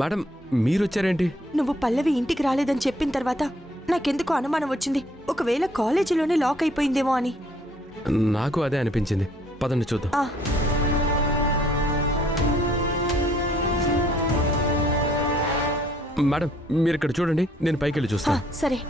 Madam మీరొచ్చారేంటి? నువ్వు పల్లవి ఇంటికి రాలేదని చెప్పిన తర్వాత నాకెందుకో అనుమానం వచ్చింది. ఒకవేళ కాలేజీలోనే లాక్ అయిపోయిందేమో అని. నాకు అదే అనిపించింది. పదండి చూద్దాం. మేడం మీరు ఇక్కడ చూడండి, నేను పైకి వెళ్ళి చూస్తాను. సరే.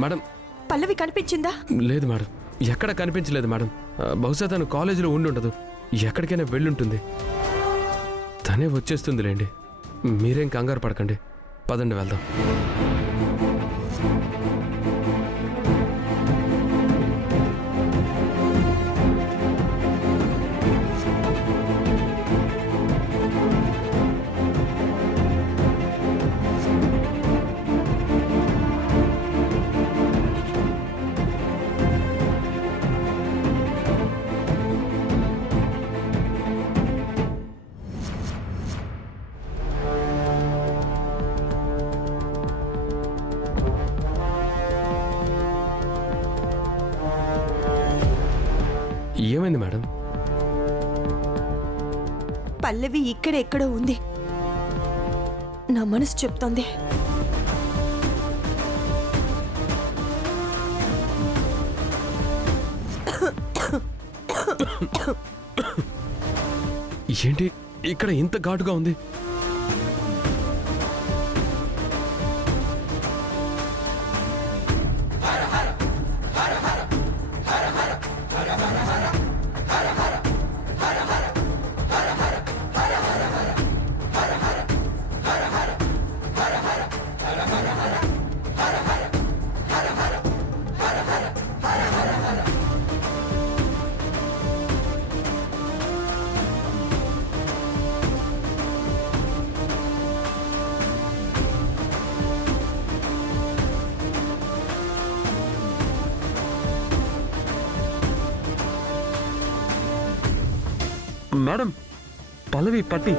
మేడం పల్లవి కనిపించిందా? లేదు మేడం, ఎక్కడ కనిపించలేదు మేడం. బహుశా తను కాలేజీలో ఉండి ఉండదు, ఎక్కడికైనా వెళ్ళుంటుంది. తనే వచ్చేస్తుందిలేండి, మీరేం కంగారు పడకండి. పదండి వెళ్దాం. ఏమైంది మేడం? పల్లవి ఇక్కడ ఎక్కడో ఉంది, నా మనసు చెప్తోంది. ఏంటి ఇక్కడ ఇంత ఘాటుగా ఉంది? మేడం పల్లవి పట్టి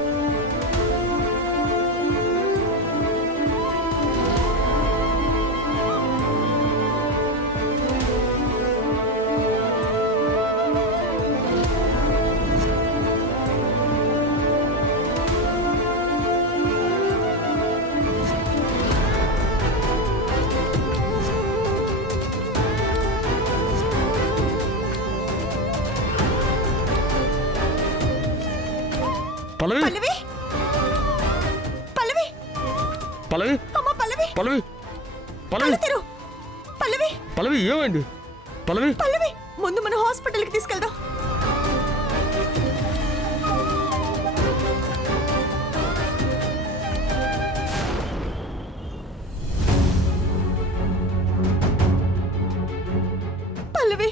పల్లవి పల్లవి పల్లవి పల్లవి అమ్మా పల్లవి పల్లవి పల్లవి పల్లవి పల్లవి ఏమైంది? పల్లవి పల్లవి ముందు మనం హాస్పిటల్కి తీసుకెళ్దాం. పల్లవి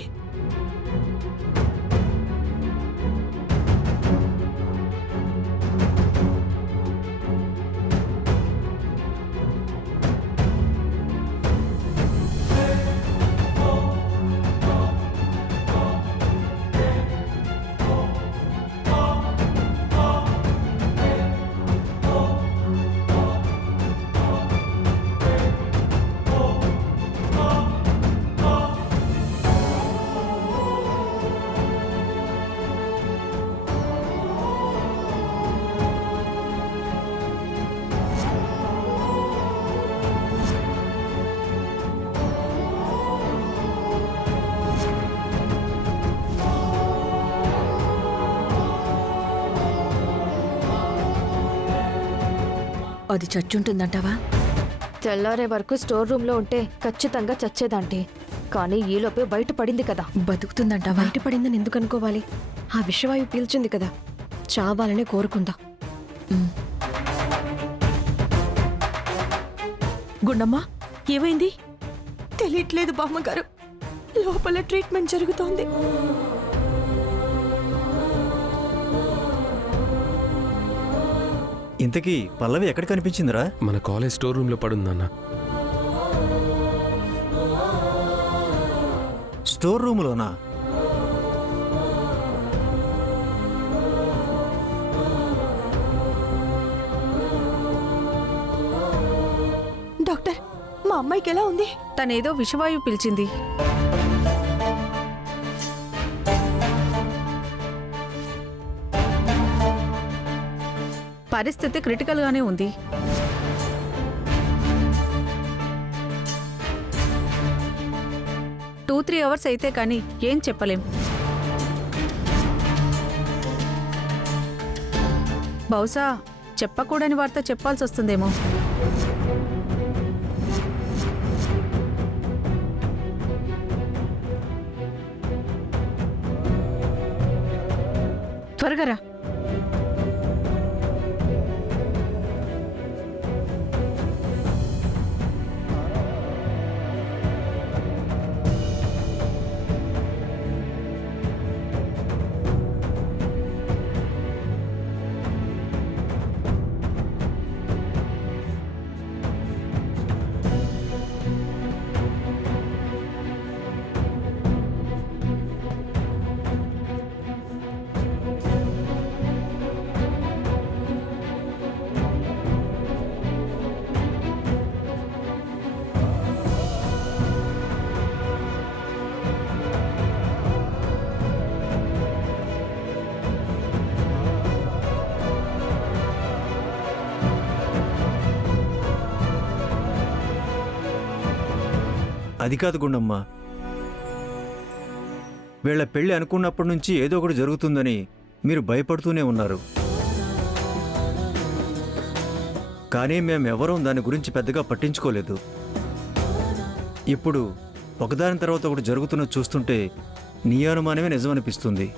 అది చచ్చుంటుందంటావా? తెల్లారే వరకు స్టోర్ రూమ్లో ఉంటే ఖచ్చితంగా చచ్చేదాంటీ. కానీ ఈలోపే బయటపడింది కదా. బతుకుతుందంటావా? బయటపడిందని ఎందుకు అనుకోవాలి? ఆ విషవాయువు పీల్చింది కదా, చావాలనే కోరుకుందా. గుండమ్మా, ఏమైంది? తెలియట్లేదు బామ్మగారు, లోపల ట్రీట్మెంట్ జరుగుతోంది. ఇంతకీ పల్లవి ఎక్కడ కనిపించిందిరా? మన కాలేజ్ స్టోర్ రూమ్లో పడుందన్న. స్టోర్ రూములోనా? డాక్టర్, మా అమ్మాయికి ఎలా ఉంది? తనేదో విషవాయువు పిలిచింది. పరిస్థితి క్రిటికల్గానే ఉంది. టూ 3 అవర్స్ అయితే కానీ ఏం చెప్పలేం. బహుశా చెప్పకూడని వార్త చెప్పాల్సి వస్తుందేమో. త్వరగా రా. అది కాదు గుండమ్మ, వీళ్ళ పెళ్లి అనుకున్నప్పటి నుంచి ఏదో ఒకటి జరుగుతుందని మీరు భయపడుతూనే ఉన్నారు. కానీ మేమెవరూ దాని గురించి పెద్దగా పట్టించుకోలేదు. ఇప్పుడు ఒకదాని తర్వాత ఒకటి జరుగుతున్న చూస్తుంటే నీ అనుమానమే నిజమనిపిస్తుంది.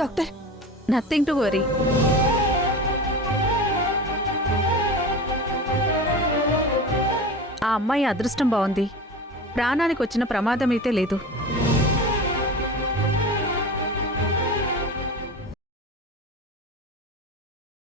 Doctor, nothing to worry. ఆ అమ్మాయి అదృష్టం బాగుంది. ప్రాణానికి వచ్చిన ప్రమాదం అయితే లేదు.